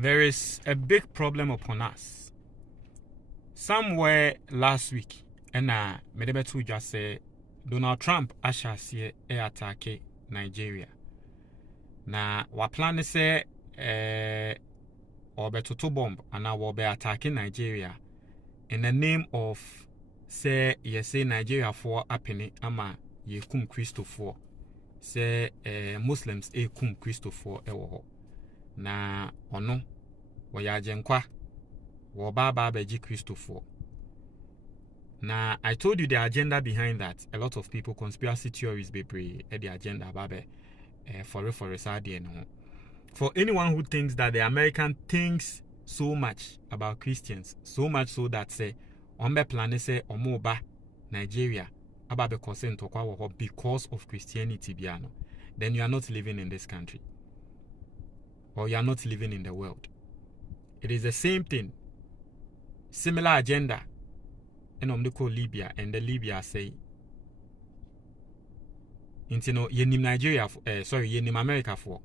there is a big problem upon us. Somewhere last week, and Medebetu just say Donald Trump ashasi attack Nigeria. Na wa plan say obetutu bomb and now will be attacking Nigeria in the name of say say Nigeria for apene ama ye kum Christo for say Muslims kum Christo for ewo na ono wo ya jenkwa wo baba beji Christo for. Now, I told you the agenda behind that. A lot of people, conspiracy theories, be the agenda, babe, for anyone who thinks that the American thinks so much about Christians, so much so that say, on the planet say, Omoba, Nigeria, because of Christianity, then you are not living in this country, or you are not living in the world. It is the same thing, similar agenda. And they call Libya, and the Libya say, yenim Nigeria, yenim America for.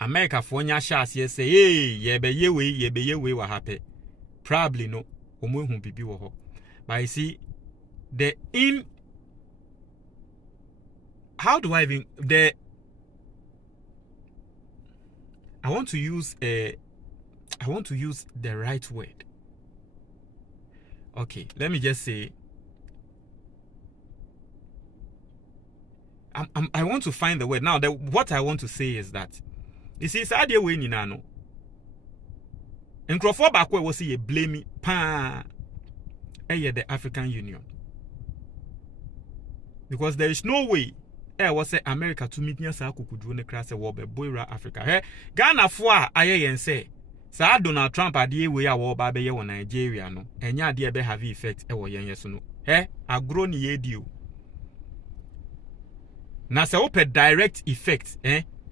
America for nyasha say, hey, ye be what happen. Probably no, omo hu bibi wo ho. But you see, how do I even I want to use the right word. Okay, let me just say, I want to find the word. Now, what I want to say is that, you see, it's idea way ninano. And Crawford Bakwe was a blaming the African Union. Because there is no way was America to meet Nyasa Kukudu ne class war boyra Africa. Hey, Ghana for aye say. Sa Donald Trump adie we a wo ba be ye wo Nigeria no enya adie be have effect e wo yen yeso no agro ni yedio na se ope direct effect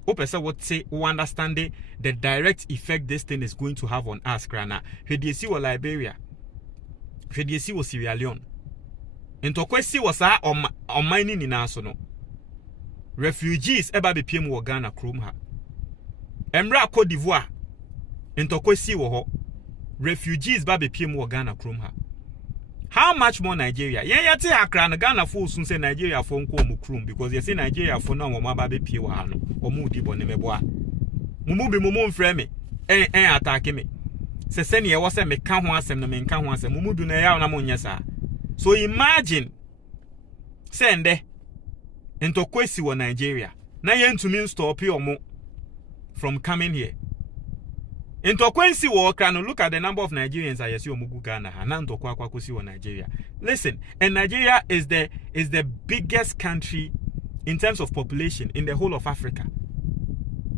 ope se what say we understand the direct effect this thing is going to have on us krana hwede si wo Liberia hwede si wo Sierra Leone entokwesi wo sa omani ni na so no refugees eba be piem wo Ghana krom ha emra Cote d'Ivoire Ntokwesi wo ho refugees ba be piem wo Ghana krom ha. How much more Nigeria? Yen yate akra na Ghana fo sun say Nigeria fo nko omu krom because you say Nigeria fo na wo ma ba be pie wo ha no. Omu di bone meboa. Mumu be mumu mfrɛ me. Attack me. Se ne ye wo say me ka ho asɛm na me nka ho asɛm. Mumu du na ya na mo nyesa. So imagine sende Ntokwesi wo Nigeria. Na yentumi stop omu from coming here. In Tokwensi Walker, look at the number of Nigerians I see Omugu Ghana, Hanando Kwakwasi or Nigeria. Listen, and Nigeria is the biggest country in terms of population in the whole of Africa.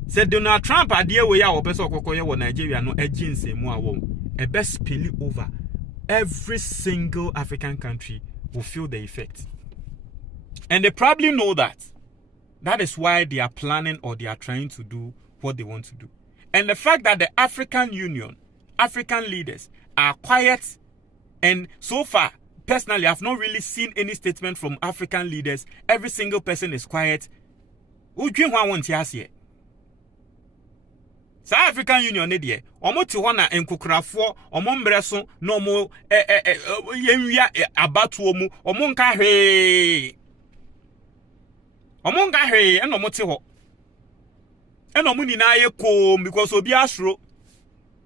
Said Donald Trump idea we are person or Nigeria no agency more a best spill over. Every single African country will feel the effect. And they probably know that. That is why they are planning or they are trying to do what they want to do. And the fact that the African Union, African leaders are quiet, and so far, personally, I've not really seen any statement from African leaders. Every single person is quiet. Sa African Union ne omo ti ho na enkukrafo omo mbreso no omo yenwia abatuo mu omo nka hwe eno omo ti ho. Eno mu nyina ye kom because obi asro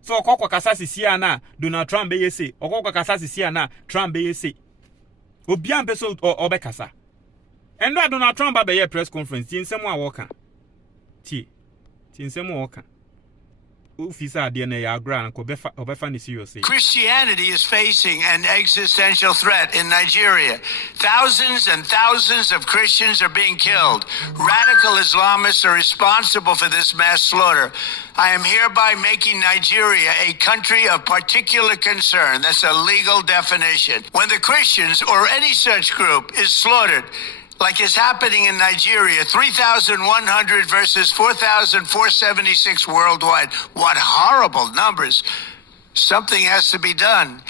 so okokwa kasa sisia na Donald Trump be yese okokwa kasa sisia na Trump be yese obi ampe so obekasa endo Donald Trump be ye press conference ti nsemu a woka ti nsemu woka Christianity is facing an existential threat in Nigeria. Thousands and thousands of Christians are being killed. Radical Islamists are responsible for this mass slaughter. I am hereby making Nigeria a country of particular concern. That's a legal definition. When the Christians or any such group is slaughtered, like is happening in Nigeria, 3,100 versus 4,476 worldwide. What horrible numbers. Something has to be done.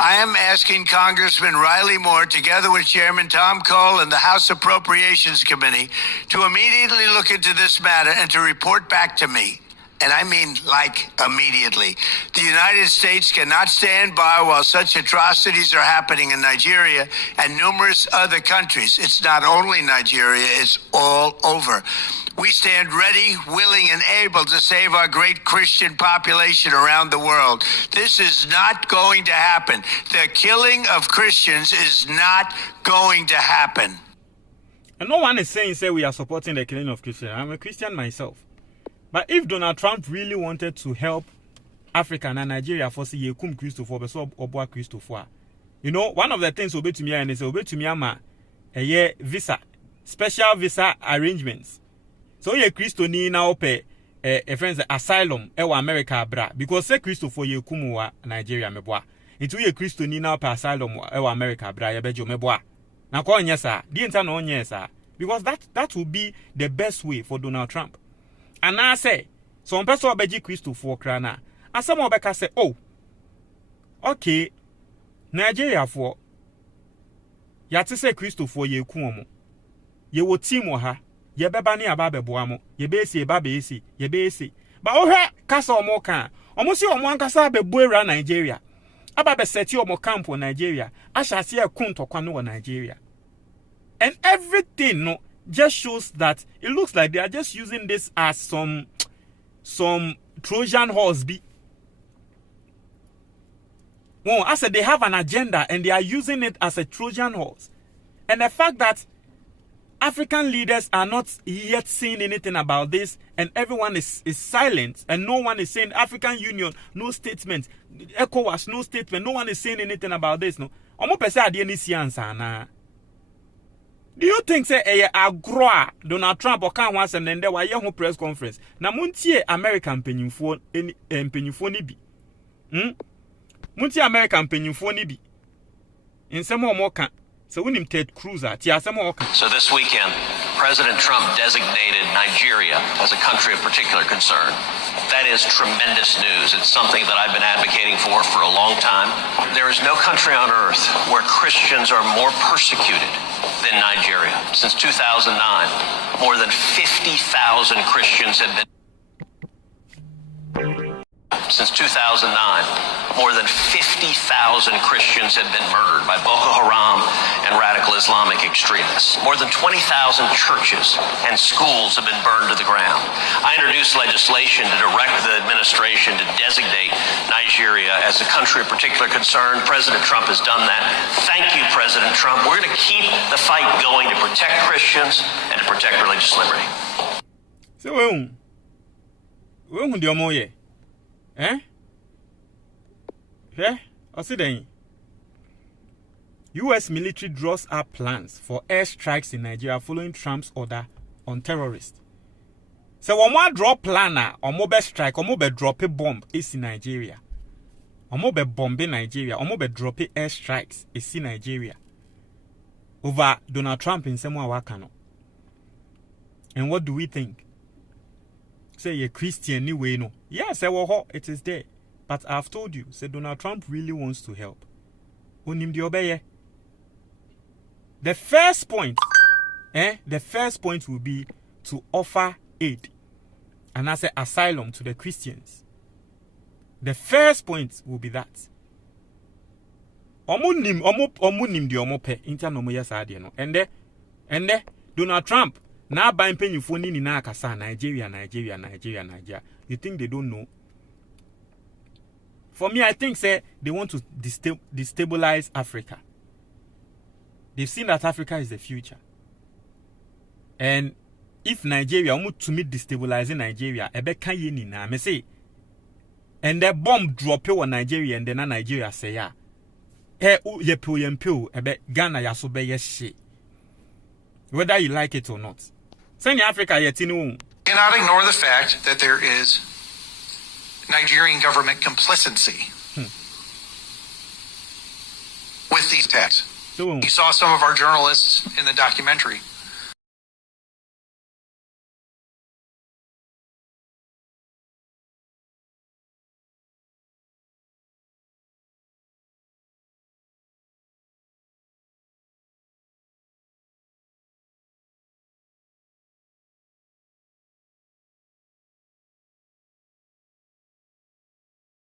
I am asking Congressman Riley Moore, together with Chairman Tom Cole and the House Appropriations Committee, to immediately look into this matter and to report back to me. And I mean like immediately. The United States cannot stand by while such atrocities are happening in Nigeria and numerous other countries. It's not only Nigeria, it's all over. We stand ready, willing, and able to save our great Christian population around the world. This is not going to happen. The killing of Christians is not going to happen. And no one is saying, say, we are supporting the killing of Christians. I'm a Christian myself. But if Donald Trump really wanted to help Africa and Nigeria for say yekum Christopher, so obwa Christopher, you know, one of the things obey to me and is obey to me ama a year visa, special visa arrangements. So ye Christo ni na ope a friends asylum ewa America bra because say Christopher yekum wa Nigeria meboa. Into ye Christo ni na ope asylum ewa America bra ye bejo meboa. Na kwa onye sa, di enta na onye sa, because that will be the best way for Donald Trump. And I say, some person obeji Christopher krana. And some obeka say, oh, okay, Nigeria for yate say Christopher ye kuomo. Ye wo team ha, ye beba ni ababe boamo, ye be esi, ye be esi. But oh he kasa omo kan. Omo si omo ankasa be boera Nigeria. Ababe seti omo camp for Nigeria. Asha si e kunto kwano wa Nigeria. And everything no just shows that it looks like they are just using this as some Trojan horse be. Well, I said they have an agenda and they are using it as a Trojan horse. And the fact that African leaders are not yet saying anything about this and everyone is silent and no one is saying African Union, no statement, ECOWAS, no statement, no one is saying anything about this. No. Omo pese ade ni si ansa na. Do you think say agroa Donald Trump or can once and then there were young press conference? Na muntie American penyimfo ni bi. Muntie American penyimfo ni bi. Nsemo omo kan. So we need Ted Cruz. So this weekend, President Trump designated Nigeria as a country of particular concern. That is tremendous news. It's something that I've been advocating for a long time. There is no country on earth where Christians are more persecuted than Nigeria. Since 2009, more than 50,000 Christians have been... Since 2009, more than 50,000 Christians have been murdered by Boko Haram and radical Islamic extremists. More than 20,000 churches and schools have been burned to the ground. I introduced legislation to direct the administration to designate Nigeria as a country of particular concern. President Trump has done that. Thank you, President Trump. We're going to keep the fight going to protect Christians and to protect religious liberty. So, we U.S. military draws up plans for airstrikes in Nigeria following Trump's order on terrorists. So, when we draw planner or mobile strike or mobile drop a bomb is in Nigeria. Or mobile bomb in Nigeria or mobile drop a airstrikes is in Nigeria. Over Donald Trump in Samoa Wakano. And what do we think? Say a Christian anyway, no. Yes, it is there. But I've told you, say Donald Trump really wants to help. The first point, will be to offer aid. And I say asylum to the Christians. The first point will be that. And there, Donald Trump. Now buying penny for Nini Nakasa, Nigeria. You think they don't know? For me, I think say they want to destabilize Africa. They've seen that Africa is the future. And if Nigeria to meet destabilizing Nigeria, me say, and the bomb drop on Nigeria and then Nigeria say ya. Ghana yasobe yes. Whether you like it or not. Send Africa yet in. Cannot ignore the fact that there is Nigerian government complicity with these attacks. You saw some of our journalists in the documentary